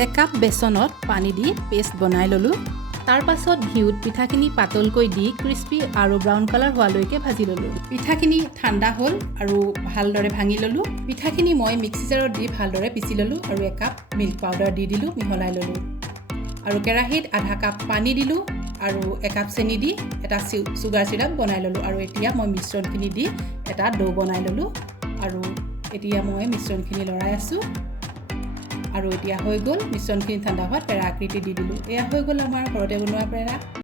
1 cup বেচনত পানী দি paste বনাই ললোঁ। তাৰ পাছত ঘিউত পিঠাখিনি পাতলকৈ দি ক্ৰিস্পি আৰু ব্ৰাউন কালাৰ হোৱালৈকে ভাজি ললোঁ। পিঠাখিনি ঠাণ্ডা হ'ল আৰু ভালদৰে ভাঙি ললোঁ। পিঠাখিনি মই মিক্সি জাৰত দি ভালদৰে পিচি ললোঁ আৰু 1 কাপ মিল্ক পাউডাৰ দি দিলোঁ, মিহলাই ললোঁ। আৰু কেৰাহীত আধা কাপ পানী দিলোঁ আৰু 1 কাপ চেনি দি এটা চুগাৰ চিৰাপ বনাই ললোঁ। আৰু এতিয়া মই মিশ্ৰণখিনি দি এটা ডো বনাই ললোঁ আৰু এতিয়া মই মিশ্ৰণখিনি লৰাই আছোঁ। আৰু এতিয়া হৈ গ'ল। মিশ্ৰণখিনি ঠাণ্ডা হোৱাত পেৰা আকৃতি দি দিলোঁ। এয়া হৈ গ'ল আমাৰ ঘৰতে বনোৱা পেৰা।